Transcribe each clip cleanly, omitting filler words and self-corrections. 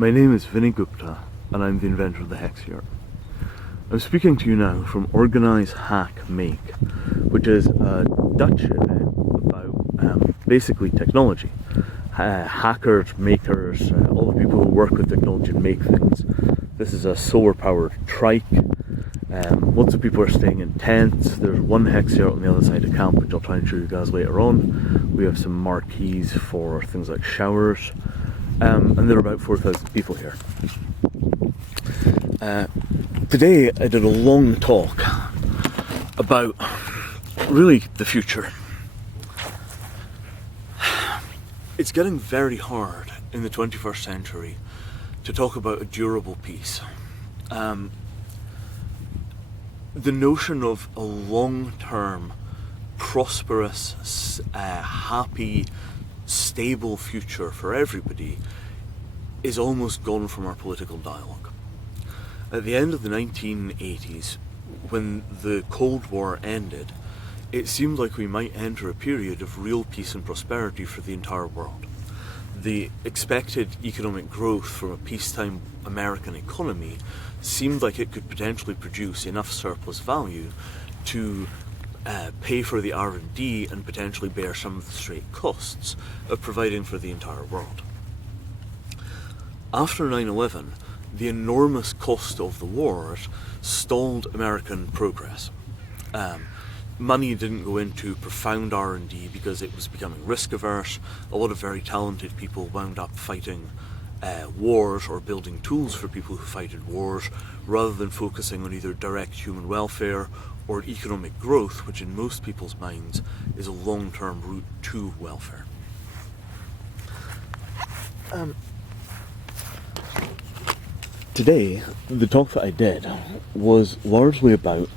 My name is Vinny Gupta, and I'm the inventor of the Hexier. I'm speaking to you now from Organize, Hack, Make, which is a Dutch event about basically technology. Hackers, makers, all the people who work with technology and make things. This is a solar-powered trike. Lots of people are staying in tents. There's one Hexier on the other side of camp, which I'll try and show you guys later on. We have some marquees for things like showers. And there are about 4,000 people here. Today I did a long talk about really the future. It's getting very hard in the 21st century to talk about a durable peace. The notion of a long-term, prosperous, happy, stable future for everybody is almost gone from our political dialogue. At the end of the 1980s, when the Cold War ended, it seemed like we might enter a period of real peace and prosperity for the entire world. The expected economic growth from a peacetime American economy seemed like it could potentially produce enough surplus value to pay for the R&D and potentially bear some of the straight costs of providing for the entire world. After 9/11, the enormous cost of the wars stalled American progress. Money didn't go into profound R&D because it was becoming risk averse. A lot of very talented people wound up fighting wars or building tools for people who fighted wars rather than focusing on either direct human welfare or economic growth, which in most people's minds is a long-term route to welfare. Today, the talk that I did was largely about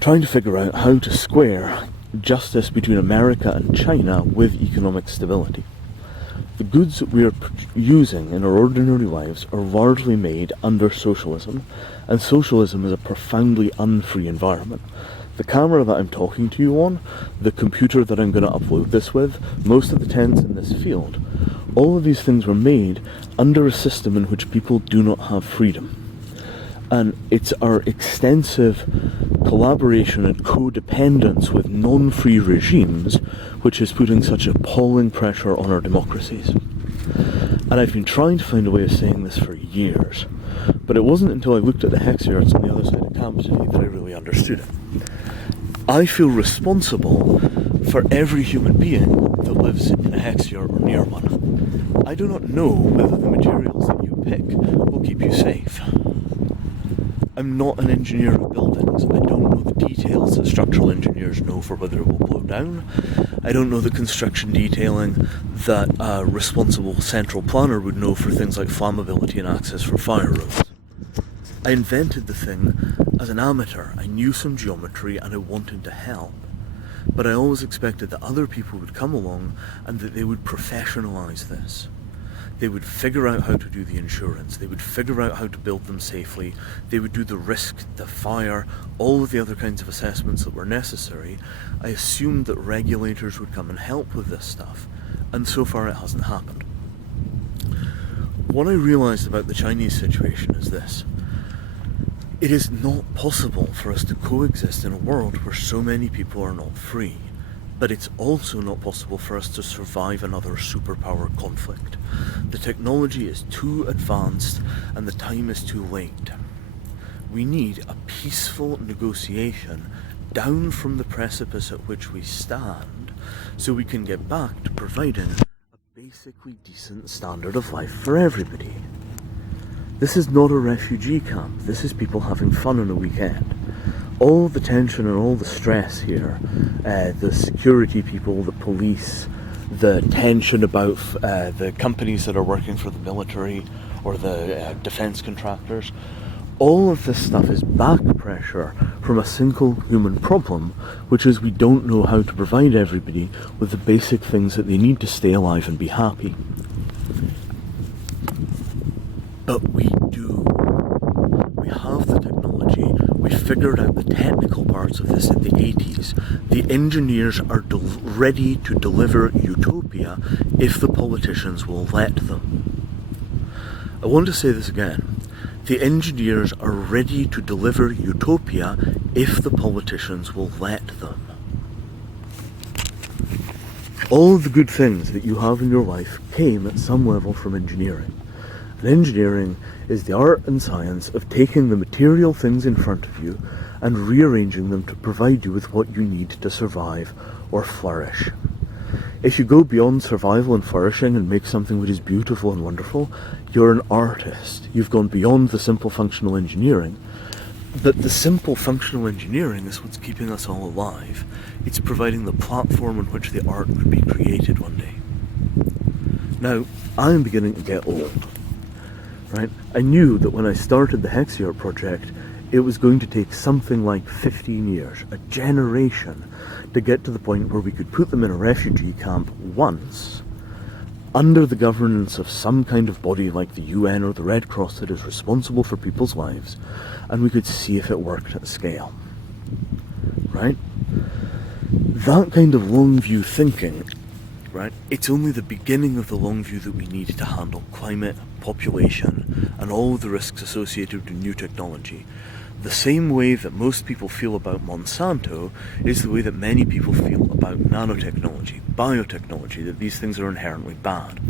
trying to figure out how to square justice between America and China with economic stability. The goods that we are using in our ordinary lives are largely made under socialism, and socialism is a profoundly unfree environment. The camera that I'm talking to you on, the computer that I'm going to upload this with, most of the tents in this field, all of these things were made under a system in which people do not have freedom. And it's our extensive collaboration and codependence with non-free regimes which is putting such appalling pressure on our democracies. And I've been trying to find a way of saying this for years, but it wasn't until I looked at the Hexier on the other side of camp today that I really understood it. I feel responsible for every human being that lives in a Hexier or near one. I do not know whether the materials that you pick will keep you safe. I'm not an engineer of buildings. I don't know the details that structural engineers know for whether it will blow down. I don't know the construction detailing that a responsible central planner would know for things like flammability and access for fire roads. I invented the thing as an amateur. I knew some geometry and I wanted to help. But I always expected that other people would come along and that they would professionalize this. They would figure out how to do the insurance, they would figure out how to build them safely, they would do the risk, the fire, all of the other kinds of assessments that were necessary. I assumed that regulators would come and help with this stuff, and so far it hasn't happened. What I realized about the Chinese situation is this. It is not possible for us to coexist in a world where so many people are not free. But it's also not possible for us to survive another superpower conflict. The technology is too advanced and the time is too late. We need a peaceful negotiation down from the precipice at which we stand so we can get back to providing a basically decent standard of life for everybody. This is not a refugee camp, this is people having fun on a weekend. All the tension and all the stress here, the security people, the police, the tension about the companies that are working for the military or the defense contractors, all of this stuff is back pressure from a single human problem, which is we don't know how to provide everybody with the basic things that they need to stay alive and be happy. But we do. We have the technology. We figured out the technical parts of this in the 80s. The engineers are ready to deliver utopia if the politicians will let them. I want to say this again. The engineers are ready to deliver utopia if the politicians will let them. All of the good things that you have in your life came at some level from engineering. And engineering is the art and science of taking the material things in front of you and rearranging them to provide you with what you need to survive or flourish. If you go beyond survival and flourishing and make something which is beautiful and wonderful, you're an artist. You've gone beyond the simple functional engineering. But the simple functional engineering is what's keeping us all alive. It's providing the platform on which the art could be created one day. Now, I'm beginning to get old, right? I knew that when I started the Hexier project, it was going to take something like 15 years, a generation, to get to the point where we could put them in a refugee camp once, under the governance of some kind of body like the UN or the Red Cross that is responsible for people's lives, and we could see if it worked at scale. Right? That kind of long view thinking, right, it's only the beginning of the long view that we need to handle climate, population, and all of the risks associated with new technology. The same way that most people feel about Monsanto is the way that many people feel about nanotechnology, biotechnology, that these things are inherently bad.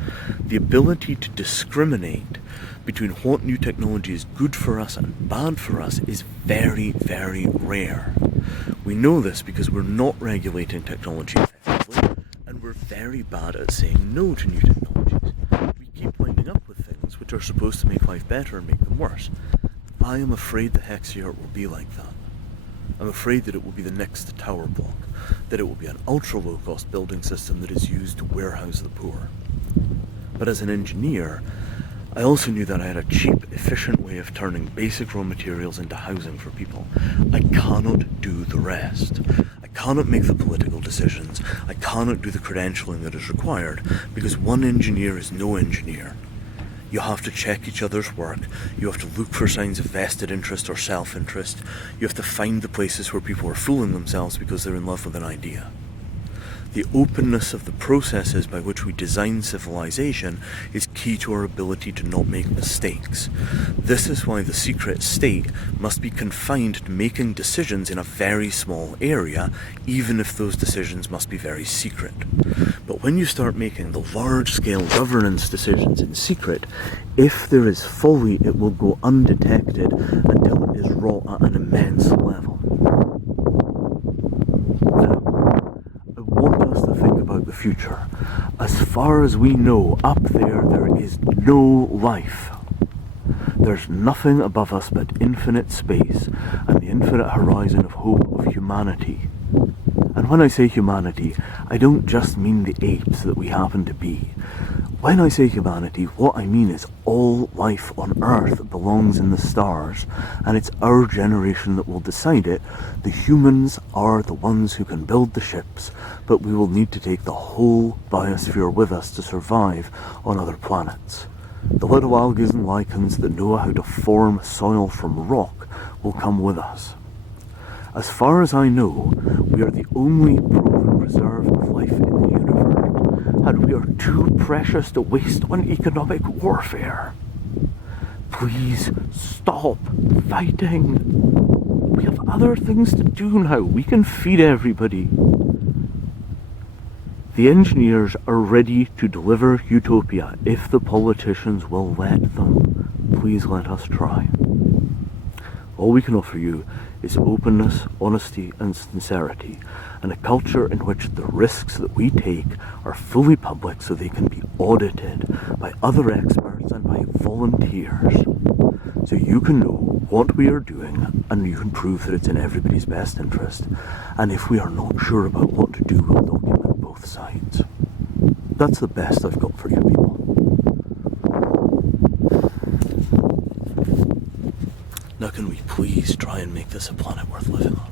The ability to discriminate between what new technology is good for us and bad for us is very, very rare. We know this because we're not regulating technology effectively, and we're very bad at saying no to new technologies. We keep winding up with things which are supposed to make life better and make them worse. I am afraid the Hexier will be like that. I'm afraid that it will be the next tower block, that it will be an ultra-low-cost building system that is used to warehouse the poor. But as an engineer, I also knew that I had a cheap, efficient way of turning basic raw materials into housing for people. I cannot do the rest. I cannot make the political decisions. I cannot do the credentialing that is required, because one engineer is no engineer. You have to check each other's work, you have to look for signs of vested interest or self-interest, you have to find the places where people are fooling themselves because they're in love with an idea. The openness of the processes by which we design civilization is key to our ability to not make mistakes. This is why the secret state must be confined to making decisions in a very small area, even if those decisions must be very secret. But when you start making the large-scale governance decisions in secret, if there is folly, it will go undetected until it is wrought at an immense level. The future. As far as we know, up there is no life. There's nothing above us but infinite space and the infinite horizon of hope of humanity. And when I say humanity, I don't just mean the apes that we happen to be. When I say humanity, what I mean is all life on Earth belongs in the stars, and it's our generation that will decide it. The humans are the ones who can build the ships, but we will need to take the whole biosphere with us to survive on other planets. The little algae and lichens that know how to form soil from rock will come with us. As far as I know, we are the only proven reserve of life in the universe, and we are too precious to waste on economic warfare. Please stop fighting. We have other things to do now. We can feed everybody. The engineers are ready to deliver utopia if the politicians will let them. Please let us try. All we can offer you is openness, honesty, and sincerity, and a culture in which the risks that we take are fully public so they can be audited by other experts and by volunteers. So you can know what we are doing and you can prove that it's in everybody's best interest. And if we are not sure about what to do, we'll document both sides. That's the best I've got for you people. Now can we please try and make this a planet worth living on?